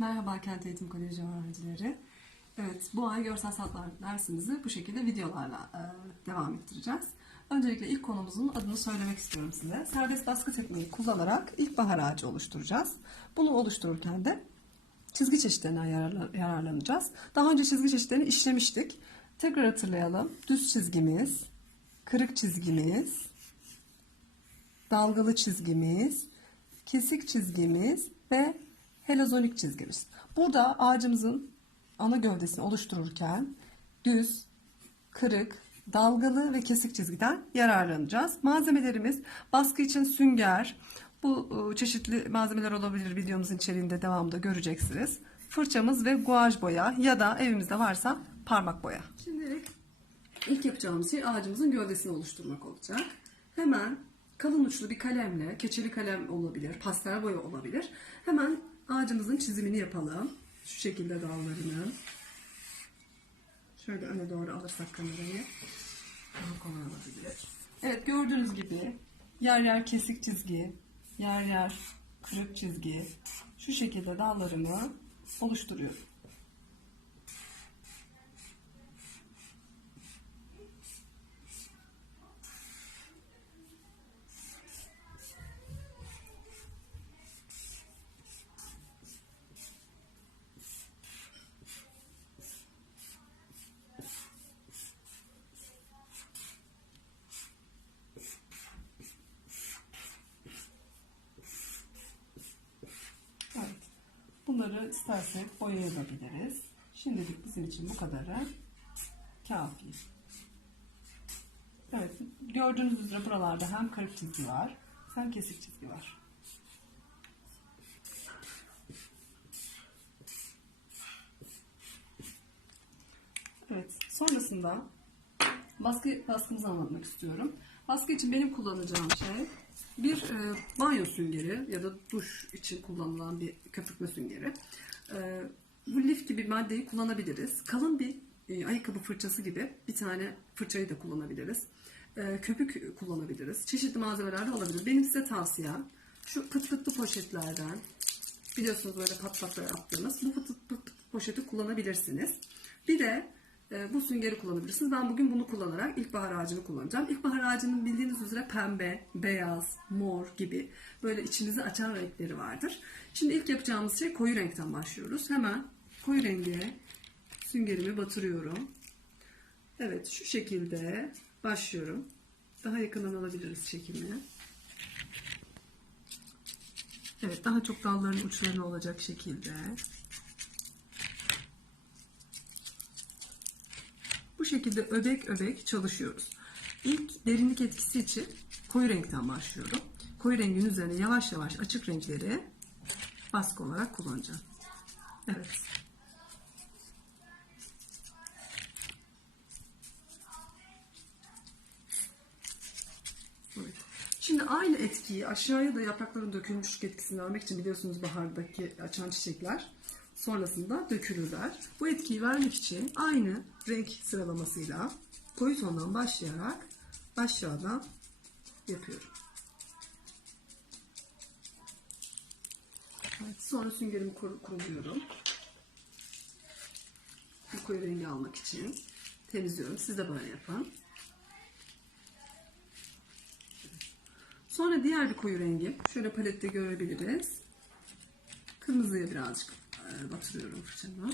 Merhaba Kent Eğitim Koleji öğrencileri. Evet, bu ay görsel sanatlar dersimizi bu şekilde videolarla e, devam ettireceğiz. Öncelikle ilk konumuzun adını söylemek istiyorum size. Serbest baskı tekniği kullanarak ilkbahar ağacı oluşturacağız. Bunu oluştururken de çizgi çeşitlerinden yararla- yararlanacağız. Daha önce çizgi çeşitlerini işlemiştik. Tekrar hatırlayalım. Düz çizgimiz, kırık çizgimiz, dalgalı çizgimiz, kesik çizgimiz ve helazonik çizgimiz. Burada ağacımızın ana gövdesini oluştururken düz, kırık, dalgalı ve kesik çizgiden yararlanacağız. Malzemelerimiz baskı için sünger, bu e, çeşitli malzemeler olabilir videomuzun içeriğinde devamında göreceksiniz. Fırçamız ve guaj boya ya da evimizde varsa parmak boya. Şimdi İlk yapacağımız şey ağacımızın gövdesini oluşturmak olacak. Hemen kalın uçlu bir kalemle, keçeli kalem olabilir, pastel boya olabilir. Hemen ağacımızın çizimini yapalım. Şu şekilde dallarını. Şöyle öne doğru alırsak kamerayı daha kolay olabilir. Evet gördüğünüz gibi yer yer kesik çizgi, yer yer kırık çizgi. Şu şekilde dallarımı oluşturuyorum. Evet. Bunları istersek boyayabiliriz. Şimdilik bizim için bu kadarı kafi. Evet. Gördüğünüz üzere buralarda hem kırık çizgi var hem kesik çizgi var. Evet. Sonrasında baskı baskımızı anlatmak istiyorum. Baskı için benim kullanacağım şey bir e, banyo süngeri ya da duş için kullanılan bir köpürtme süngeri. E, bu lif gibi maddeyi kullanabiliriz. Kalın bir e, ayakkabı fırçası gibi bir tane fırçayı da kullanabiliriz. E, köpük kullanabiliriz. Çeşitli malzemeler de olabilir. Benim size tavsiyem şu pıt pıtlı poşetlerden biliyorsunuz böyle pat patla yaptığımız bu pıt pıt pıt poşeti kullanabilirsiniz. Bir de bu süngeri kullanabilirsiniz. Ben bugün bunu kullanarak ilkbahar ağacını kullanacağım. İlkbahar ağacının bildiğiniz üzere pembe, beyaz, mor gibi böyle içinizi açan renkleri vardır. Şimdi ilk yapacağımız şey koyu renkten başlıyoruz. Hemen koyu renge süngerimi batırıyorum. Evet şu şekilde başlıyorum. Daha yakından alabiliriz çekimi. Evet daha çok dalların uçlarına olacak şekilde. Şekilde öbek öbek çalışıyoruz. İlk derinlik etkisi için koyu renkten başlıyorum. Koyu rengin üzerine yavaş yavaş açık renkleri baskı olarak kullanacağım. Evet. Şimdi aynı etkiyi aşağıya da yaprakların dökülmüşlük etkisini vermek için biliyorsunuz bahardaki açan çiçekler sonrasında dökülürler. Bu etkiyi vermek için aynı renk sıralamasıyla koyu tondan başlayarak aşağıdan yapıyorum. Evet, sonra süngerimi kur- kuruluyorum. Bu koyu rengi almak için temizliyorum. Siz de böyle yapın. Sonra diğer bir koyu rengi. Şöyle palette görebiliriz. Kırmızıya birazcık e, batırıyorum fırçamı.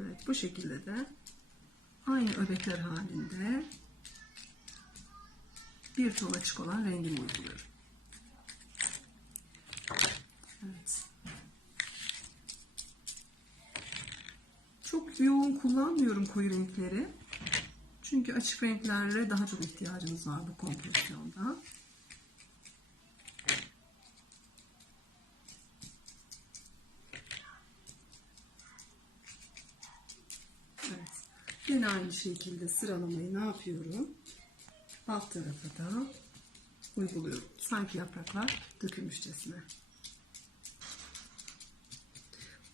Evet bu şekilde de aynı öbekler halinde bir ton açık olan rengimi uyguluyorum. Evet. Çok yoğun kullanmıyorum koyu renkleri. Çünkü açık renklere daha çok ihtiyacımız var bu kompozisyonda. Evet. Yine aynı şekilde sıralamayı ne yapıyorum? Alt tarafa da uyguluyorum. Sanki yapraklar dökülmüşçesine.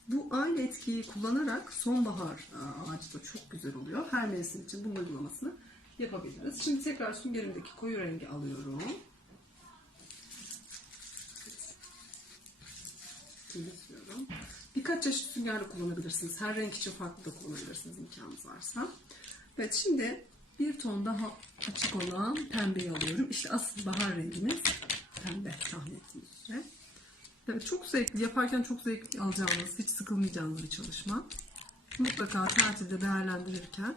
Bu aynı etkiyi kullanarak sonbahar e, ağacı da çok güzel oluyor. Her mevsim için bunun uygulamasını yapabiliriz. Şimdi tekrar süngerimdeki koyu rengi alıyorum. Temizliyorum. Birkaç çeşit sünger de kullanabilirsiniz. Her renk için farklı da kullanabilirsiniz imkanınız varsa. Evet şimdi bir ton daha açık olan pembeyi alıyorum. İşte asıl bahar rengimiz pembe tahmin ettiğiniz üzere. Evet çok zevkli. Yaparken çok zevkli alacağınız, hiç sıkılmayacağınız bir çalışma. Mutlaka tatilde değerlendirirken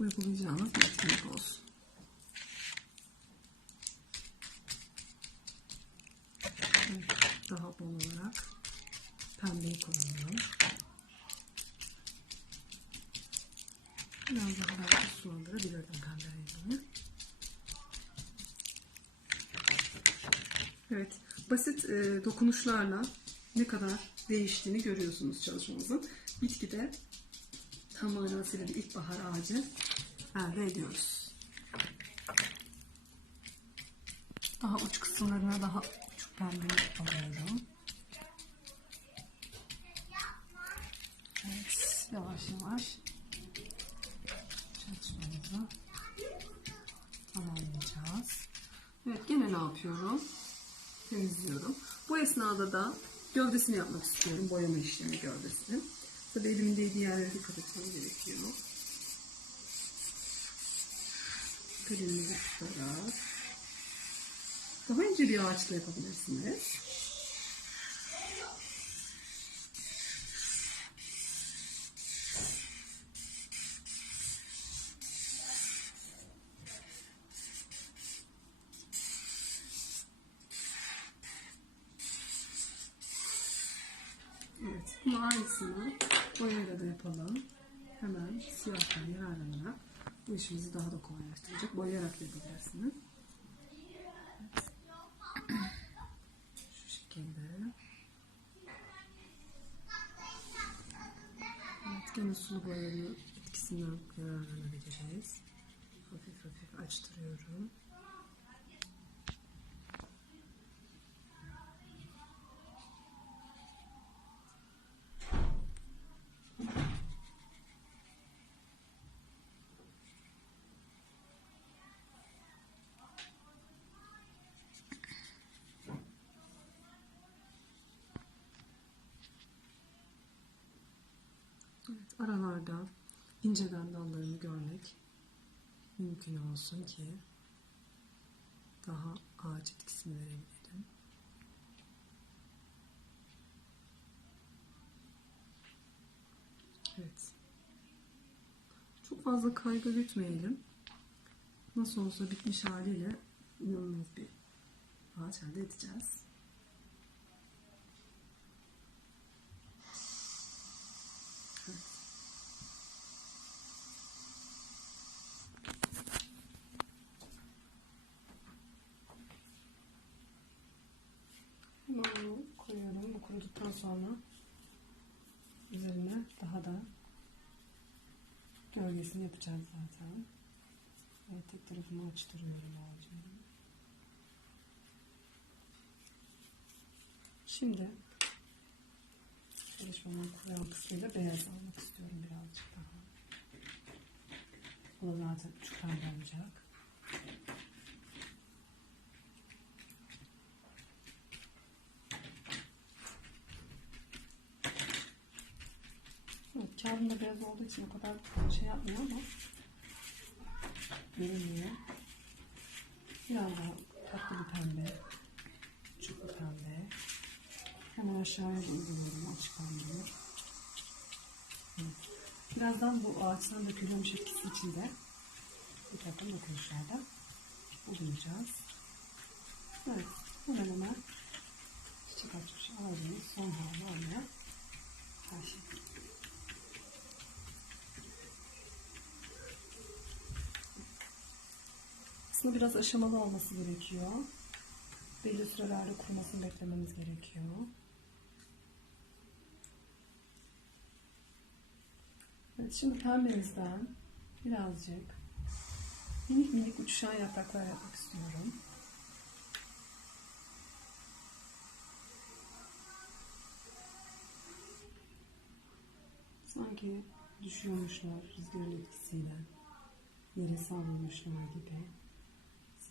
uygulayacağınız bir etkinlik olsun. Evet, daha bol olarak pembeyi kullanalım. Biraz daha belki sulandırabilirdim pembe rengini. Evet, basit e, dokunuşlarla ne kadar değiştiğini görüyorsunuz çalışmamızın. Bitkide tam manasıyla bir ilkbahar ağacı elde ediyoruz. Daha uç kısımlarına daha çok pembe alıyorum. Yavaş çalışmamızı tamamlayacağız. Evet, gene ne yapıyorum? Temizliyorum. Bu esnada da gövdesini yapmak istiyorum. Boyama işlemi gövdesini. Tabii elimin değdiği yerlere dikkat etmem gerekiyor. Kalemimizi tutarak. Daha ince bir ağaçla yapabilirsiniz. Evet, bunu aynısını boyayla da yapalım. Hemen siyahtan yararlanarak bu işimizi daha da kolaylaştıracak. Boyayarak da yapabilirsiniz. Şu şekilde. Evet, gene sulu boyanın etkisinden yararlanabiliriz. Hafif hafif açtırıyorum. Evet, aralarda inceden dallarını görmek mümkün olsun ki daha ağaç etkisini verebilelim. Evet. Çok fazla kaygı gütmeyelim. Nasıl olsa bitmiş haliyle inanılmaz bir ağaç elde edeceğiz. Hemen bunu koyuyorum. Bu kuruduktan sonra üzerine daha da gölgesini yapacağız zaten. Evet, tek tarafını açtırıyorum ağacını. Şimdi çalışmamın kuruyan kısmıyla beyaz almak istiyorum birazcık daha. O da zaten uçuk pembe olacak. Kağıdım da beyaz olduğu için o kadar şey yapmıyor ama görünüyor. Biraz daha tatlı bir pembe, çok pembe. Hemen aşağıya da uyguluyorum açık. Evet. Birazdan bu ağaçtan dökülüyormuş etkisi içinde bir takım dokunuşlarda bulunacağız. Evet, hemen hemen çiçek açmış ağacımız son hali olmaya başladı. Aslında biraz aşamalı olması gerekiyor. Belli sürelerde kurumasını beklememiz gerekiyor. Evet, şimdi pembemizden birazcık minik minik uçuşan yapraklar yapmak istiyorum. Sanki düşüyormuşlar rüzgarın etkisiyle yere savrulmuşlar gibi.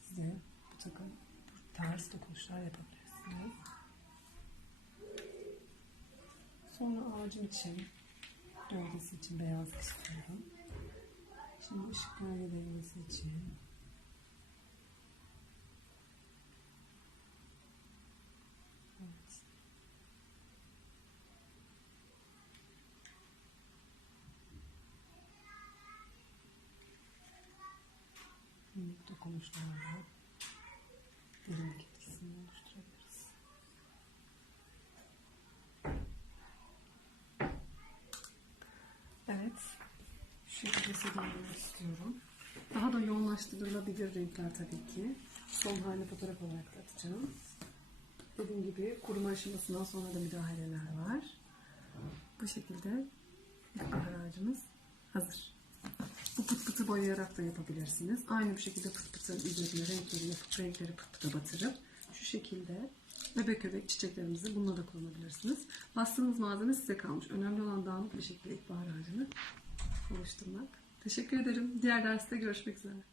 Siz bu takım bu tarz dokunuşlar yapabilirsiniz. Sonra ağacım için, gövdesi için beyaz istiyorum. Şimdi ışık gölge dengesi için. Evet. Minik dokunuşlarla derinlik etkisini oluşturabiliriz. Evet. Şu şekilde istiyorum. Daha da yoğunlaştırılabilir renkler tabii ki. Son halini fotoğraf olarak da atacağım. Dediğim gibi kuruma aşamasından sonra da müdahaleler var. Bu şekilde ilkbahar ağacımız hazır. Bu pıt pıtı boyayarak da yapabilirsiniz. Aynı bu şekilde pıt pıtın üzerine renkleri yapıp renkleri pıt pıta batırıp şu şekilde bebek öbek çiçeklerimizi bununla da kullanabilirsiniz. Bastığınız malzeme size kalmış. Önemli olan dağınık bir şekilde ilkbahar ağacını oluşturmak. Teşekkür ederim. Diğer derste görüşmek üzere.